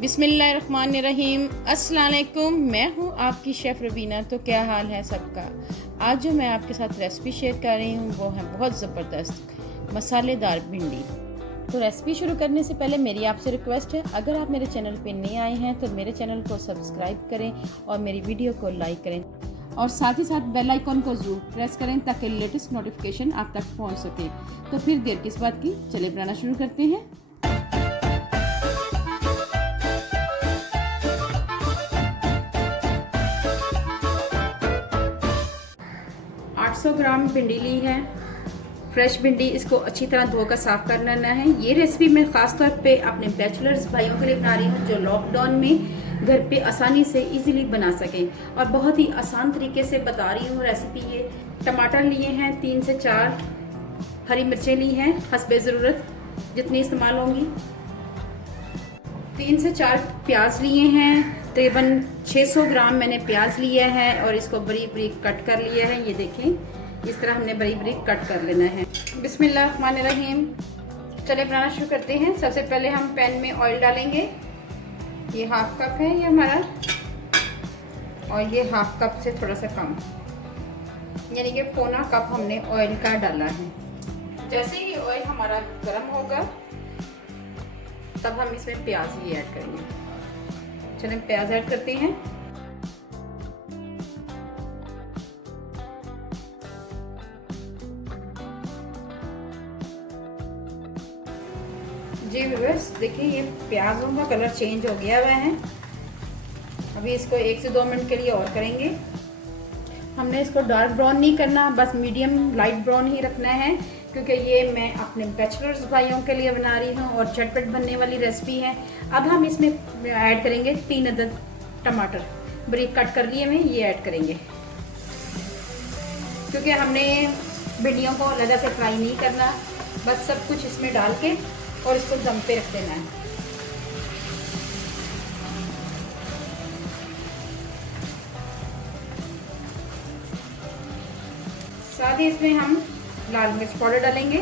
बिस्मिल्लाहिर्रहमानिर्रहीम। अस्सलाम वालेकुम। मैं हूँ आपकी शेफ़ रवीना। तो क्या हाल है सबका। आज जो मैं आपके साथ रेसिपी शेयर कर रही हूँ वो है बहुत ज़बरदस्त मसालेदार भिंडी। तो रेसिपी शुरू करने से पहले मेरी आपसे रिक्वेस्ट है, अगर आप मेरे चैनल पे नए आए हैं तो मेरे चैनल को सब्सक्राइब करें और मेरी वीडियो को लाइक करें और साथ ही साथ बेल आइकन को ज़रूर प्रेस करें ताकि लेटेस्ट नोटिफिकेशन आप तक पहुँच सके। तो फिर देर किस बात की, चलिए बनाना शुरू करते हैं। 800 ग्राम भिंडी ली है, फ्रेश भिंडी। इसको अच्छी तरह धोकर साफ़ कर लेना है। ये रेसिपी मैं ख़ास तौर पे अपने बैचलर्स भाइयों के लिए बना रही हूँ जो लॉकडाउन में घर पे आसानी से इजीली बना सकें और बहुत ही आसान तरीके से बता रही हूँ रेसिपी। ये टमाटर लिए हैं 3 से 4, हरी मिर्चें ली हैं हस्बे ज़रूरत जितनी इस्तेमाल होंगी, 3 से 4 प्याज लिए हैं, तकरीबन 600 ग्राम मैंने प्याज लिया है और इसको बारीक बारीक कट कर लिया है। ये देखें, इस तरह हमने बारीक बारीक कट कर लेना है। बिस्मिल्लाहिर्रहमानिर्रहीम। चलिए बनाना शुरू करते हैं। सबसे पहले हम पैन में ऑयल डालेंगे। ये हाफ कप है ये हमारा, और ये हाफ कप से थोड़ा सा कम, यानी कि पौना कप हमने ऑयल का डाला है। जैसे ही ऑयल हमारा गर्म होगा तब हम इसमें प्याज ही ऐड करेंगे। चलिए प्याज ऐड करते हैं। जी व्यूअर्स, देखिए ये प्याजों का कलर चेंज हो गया हुआ है। अभी इसको 1 से 2 मिनट के लिए और करेंगे। हमने इसको डार्क ब्राउन नहीं करना, बस मीडियम लाइट ब्राउन ही रखना है, क्योंकि ये मैं अपने बैचलर्स भाइयों के लिए बना रही हूँ और झटपट बनने वाली रेसिपी है। अब हम इसमें ऐड करेंगे 3 अदद टमाटर बारीक कट कर लिए मैं, ये ऐड करेंगे क्योंकि हमने भिंडियों को अलग से फ्राई नहीं करना, बस सब कुछ इसमें डाल के और इसको दम पे रख देना है। साथ ही इसमें हम लाल मिर्च पाउडर डालेंगे,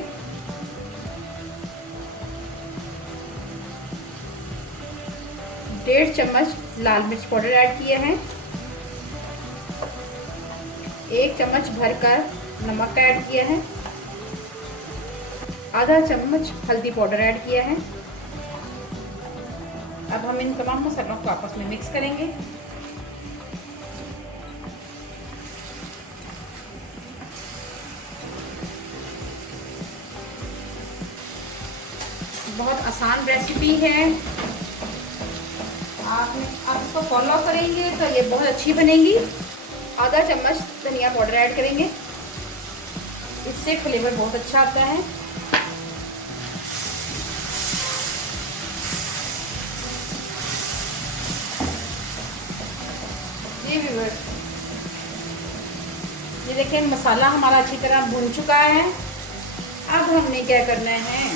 डेढ़ चम्मच लाल मिर्च पाउडर ऐड किया है, 1 चम्मच भरकर नमक ऐड किया है, आधा चम्मच हल्दी पाउडर ऐड किया है। अब हम इन तमाम मसालों को आपस में मिक्स करेंगे। बहुत आसान रेसिपी है, आप इसको फॉलो करेंगे तो ये बहुत अच्छी बनेगी। आधा चम्मच धनिया पाउडर ऐड करेंगे, इससे फ्लेवर बहुत अच्छा आता है। जी व्यूअर्स, ये देखें मसाला हमारा अच्छी तरह भून चुका है। अब हमने क्या करना है,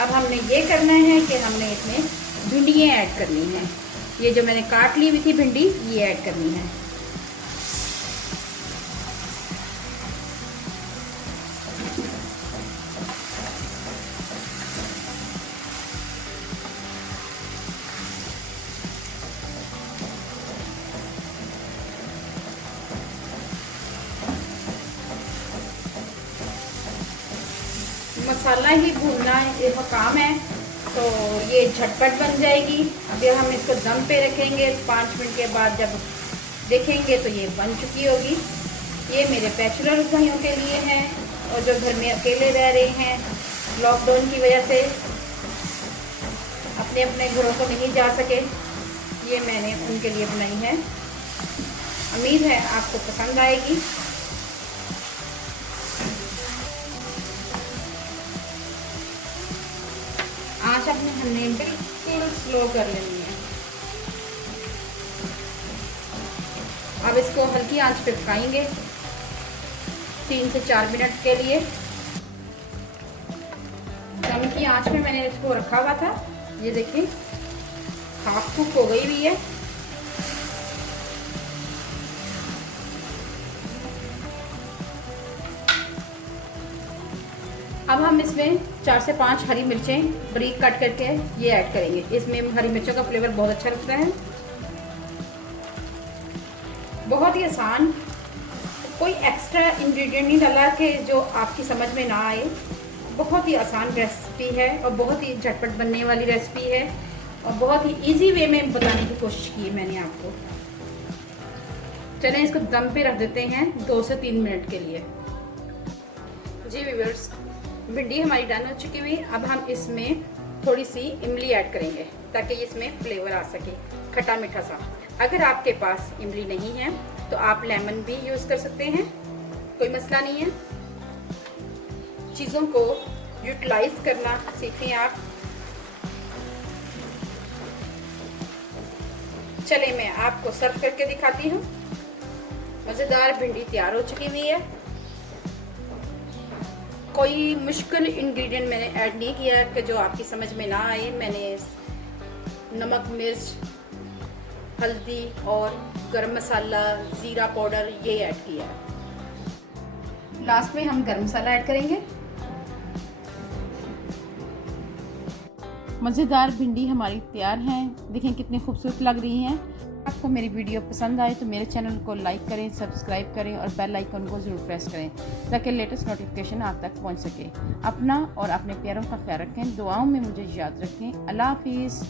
अब हमने ये करना है कि हमने इसमें भिंडियाँ ऐड करनी हैं। ये जो मैंने काट ली हुई थी भिंडी, ये ऐड करनी है। मसाला ही भूनना इसका काम है, तो ये झटपट बन जाएगी। अभी हम इसको दम पे रखेंगे, 5 मिनट के बाद जब देखेंगे तो ये बन चुकी होगी। ये मेरे बैचलर भाइयों के लिए है और जो घर में अकेले रह रहे हैं लॉकडाउन की वजह से, अपने अपने घरों को नहीं जा सके, ये मैंने उनके लिए बनाई है। उम्मीद है आपको पसंद आएगी। आँच हमने बिल्कुल स्लो कर लेनी है। अब इसको हल्की आंच पे पकाएंगे 3 से 4 मिनट के लिए। दम की आंच में मैंने इसको रखा हुआ था। ये देखिए हाफ कुक हो गई हुई है। अब हम इसमें 4 से 5 हरी मिर्चें बारीक काट करके ये ऐड करेंगे। इसमें हरी मिर्चों का फ्लेवर बहुत अच्छा लगता है। बहुत ही आसान, कोई एक्स्ट्रा इंग्रेडिएंट नहीं डाला कि जो आपकी समझ में ना आए। बहुत ही आसान रेसिपी है और बहुत ही झटपट बनने वाली रेसिपी है और बहुत ही इजी वे में बताने की कोशिश की है मैंने आपको। चलें इसको दम पे रख देते हैं 2 से 3 मिनट के लिए। जी व्यूअर्स, भिंडी हमारी डन हो चुकी हुई। अब हम इसमें थोड़ी सी इमली ऐड करेंगे ताकि इसमें फ्लेवर आ सके, खट्टा मीठा सा। अगर आपके पास इमली नहीं है तो आप लेमन भी यूज़ कर सकते हैं, कोई मसला नहीं है। चीज़ों को यूटिलाइज करना सीखें आप। चले मैं आपको सर्व करके दिखाती हूँ। मज़ेदार भिंडी तैयार हो चुकी हुई है। कोई मुश्किल इंग्रेडिएंट मैंने ऐड नहीं किया कि जो आपकी समझ में ना आए। मैंने नमक, मिर्च, हल्दी और गरम मसाला, ज़ीरा पाउडर ये ऐड किया है। लास्ट में हम गरम मसाला ऐड करेंगे। मज़ेदार भिंडी हमारी तैयार हैं। देखें कितनी खूबसूरत लग रही हैं। आपको मेरी वीडियो पसंद आए तो मेरे चैनल को लाइक करें, सब्सक्राइब करें और बेल आइकन को ज़रूर प्रेस करें ताकि लेटेस्ट नोटिफिकेशन आप तक पहुंच सके। अपना और अपने प्यारों का ख्याल रखें, दुआओं में मुझे याद रखें। अल्लाह हाफिज़।